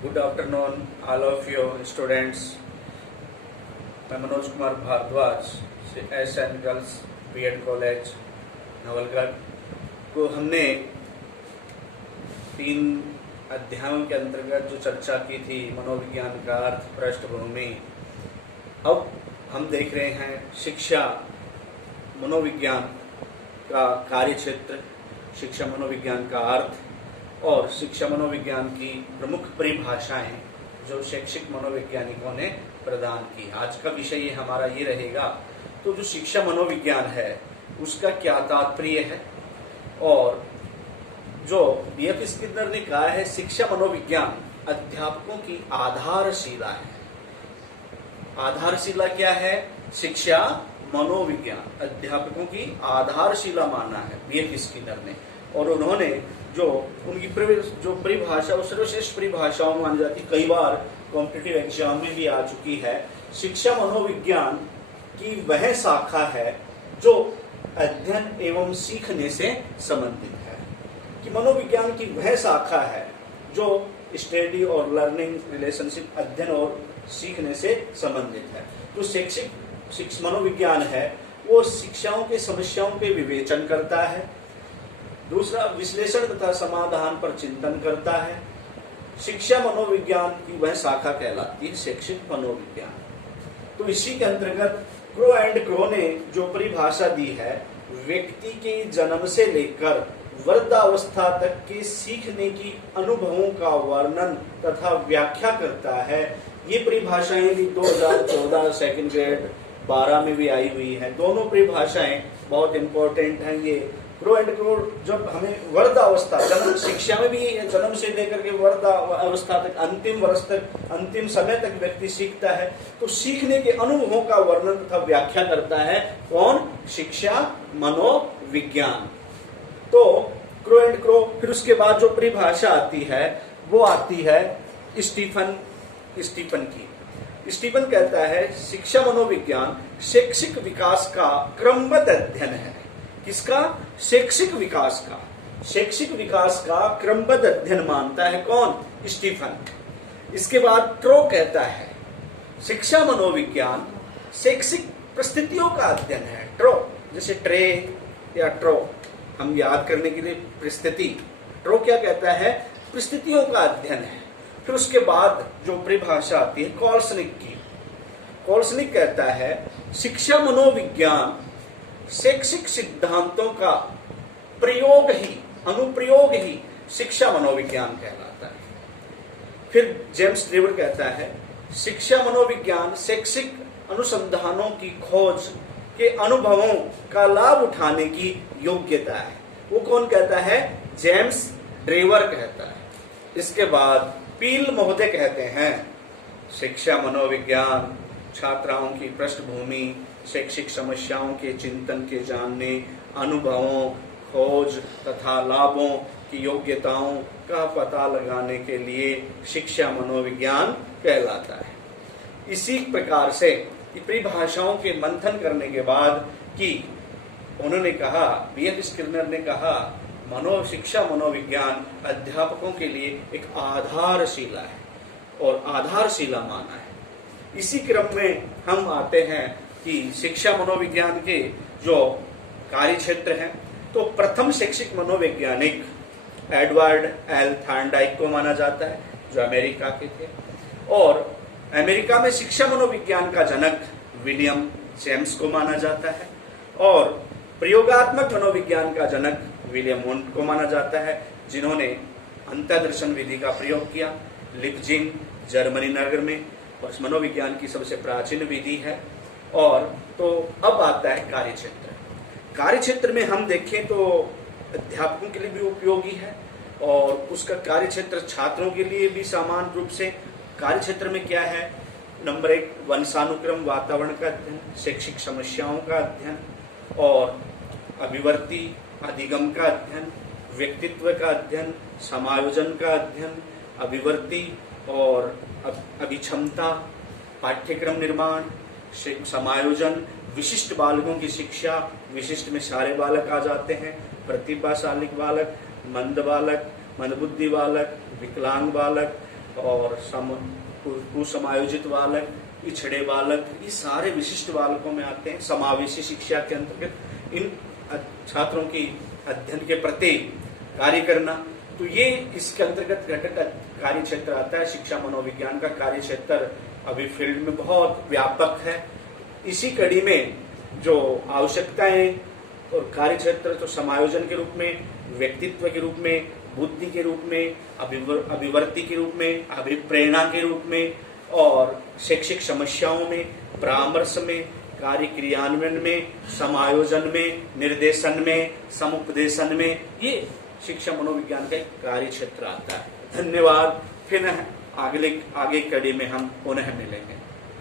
Good afternoon, all of you students. मैं मनोज कुमार भारद्वाज से S N. Girls B Ed college Nawalgarh को हमने 3 अध्यायों के अंतर्गत जो चर्चा की थी मनोविज्ञान का अर्थ, पृष्ठभूमि। अब हम देख रहे हैं शिक्षा मनोविज्ञान का कार्यक्षेत्र, शिक्षा मनोविज्ञान का अर्थ और शिक्षा मनोविज्ञान की प्रमुख परिभाषाएं जो शैक्षिक मनोवैज्ञानिकों ने प्रदान की। आज का विषय ये हमारा ये रहेगा। तो जो शिक्षा मनोविज्ञान है उसका क्या तात्पर्य है, और जो B.F. स्किनर ने कहा है शिक्षा मनोविज्ञान अध्यापकों की आधारशिला है। आधारशिला क्या है? शिक्षा मनोविज्ञान अध्यापकों की आधारशिला माना है B.F. स्किनर ने। और उन्होंने जो उनकी जो परिभाषा वो सर्वश्रेष्ठ परिभाषाओं में मानी जाती, कई बार कॉम्पिटिटिव एग्जाम में भी आ चुकी है। शिक्षा मनोविज्ञान की वह शाखा है जो अध्ययन एवं सीखने से संबंधित है। कि मनोविज्ञान की वह शाखा है जो स्टडी और लर्निंग रिलेशनशिप, अध्ययन और सीखने से संबंधित है। तो शैक्षिक मनोविज्ञान है वो शिक्षाओं के समस्याओं के विवेचन करता है। दूसरा, विश्लेषण तथा समाधान पर चिंतन करता है। शिक्षा मनोविज्ञान की वह शाखा कहलाती है शैक्षिक मनोविज्ञान। तो इसी के अंतर्गत क्रो एंड क्रो ने जो परिभाषा दी है, व्यक्ति के जन्म से लेकर वृद्धावस्था तक के सीखने की अनुभवों का वर्णन तथा व्याख्या करता है। ये परिभाषाएं भी 2014 सेकंड ग्रेड 12 में भी आई हुई है। दोनों परिभाषाएं बहुत इंपॉर्टेंट हैं। ये क्रो एंड क्रो जब हमें वृद्धावस्था, जन्म शिक्षा में भी जन्म से लेकर के वृद्धावस्था तक, अंतिम वर्ष तक, अंतिम समय तक व्यक्ति सीखता है, तो सीखने के अनुभवों का वर्णन तथा व्याख्या करता है कौन? शिक्षा मनोविज्ञान। तो क्रो एंड क्रो। फिर उसके बाद जो परिभाषा आती है वो आती है स्टीफन की। स्टीफन कहता है शिक्षा मनोविज्ञान शैक्षिक विकास का क्रमबद्ध अध्ययन है। किसका? शैक्षिक विकास का। शैक्षिक विकास का क्रमबद्ध अध्ययन मानता है कौन? स्टीफन। इसके बाद ट्रो कहता है शिक्षा मनोविज्ञान शैक्षिक परिस्थितियों का अध्ययन है। ट्रो जैसे ट्रे या ट्रो हम याद करने के लिए परिस्थिति। ट्रो क्या कहता है? परिस्थितियों का अध्ययन है। फिर उसके बाद जो परिभाषा आती है कॉल्सनिक की। कॉल्सनिक कहता है शिक्षा मनोविज्ञान शैक्षिक सिद्धांतों का प्रयोग ही, अनुप्रयोग ही शिक्षा मनोविज्ञान कहलाता है। फिर जेम्स ड्रेवर कहता है शिक्षा मनोविज्ञान शैक्षिक अनुसंधानों की खोज के अनुभवों का लाभ उठाने की योग्यता है। वो कौन कहता है? जेम्स ड्रेवर कहता है। इसके बाद पील महोदय कहते हैं शिक्षा मनोविज्ञान छात्राओं की पृष्ठभूमि, शैक्षिक समस्याओं के चिंतन के जानने, अनुभवों, खोज तथा लाभों की योग्यताओं का पता लगाने के लिए शिक्षा मनोविज्ञान कहलाता है। इसी प्रकार से परिभाषाओं के मंथन करने के बाद कि उन्होंने कहा, B.F. स्किनर ने कहा शिक्षा मनोविज्ञान अध्यापकों के लिए एक आधारशिला है और आधारशिला माना है। इसी क्रम में हम आते हैं कि शिक्षा मनोविज्ञान के जो कार्यक्षेत्र हैं, तो प्रथम शैक्षिक मनोवैज्ञानिक एडवर्ड एल थॉर्नडाइक को माना जाता है जो अमेरिका के थे। और अमेरिका में शिक्षा मनोविज्ञान का जनक विलियम जेम्स को माना जाता है। और प्रयोगात्मक मनोविज्ञान का जनक विलियम वुंट को माना जाता है जिन्होंने अंतर्दर्शन विधि का प्रयोग किया। लिप्जिंग जर्मनी नगर में, और मनोविज्ञान की सबसे प्राचीन विधि है। और तो अब आता है कार्यक्षेत्र। कार्यक्षेत्र में हम देखें तो अध्यापकों के लिए भी उपयोगी है और उसका कार्यक्षेत्र छात्रों के लिए भी समान रूप से। कार्यक्षेत्र में क्या है? नंबर 1 वंशानुक्रम वातावरण का अध्ययन, शैक्षिक समस्याओं का अध्ययन और अभिवर्ती अधिगम का अध्ययन, व्यक्तित्व का अध्ययन, समायोजन का अध्ययन, अभिवर्ती और अभिक्षमता, पाठ्यक्रम निर्माण, समायोजन, विशिष्ट बालकों की शिक्षा। विशिष्ट में सारे बालक आ जाते हैं, प्रतिभाशाली बालक, मंद बालक, मंदबुद्धि बालक, विकलांग बालक और कुसमायोजित बालक, पिछड़े बालक, ये सारे विशिष्ट बालकों में आते हैं। समावेशी शिक्षा के अंतर्गत इन छात्रों की अध्ययन के प्रति कार्य करना, तो ये इसके अंतर्गत घटक कार्य क्षेत्र आता है। शिक्षा मनोविज्ञान का कार्य क्षेत्र अभी फील्ड में बहुत व्यापक है। इसी कड़ी में जो आवश्यकताएं और कार्य क्षेत्र तो समायोजन के रूप में, व्यक्तित्व के रूप में, बुद्धि के रूप में, अभिवृत्ति के रूप में, अभिप्रेरणा के रूप में, और शैक्षिक समस्याओं में, परामर्श में, कार्य क्रियान्वयन में, समायोजन में, निर्देशन में, समुपदेशन में, ये शिक्षा मनोविज्ञान का एक कार्य क्षेत्र आता है। धन्यवाद। फिर आगे कड़ी में हम पुनः मिलेंगे।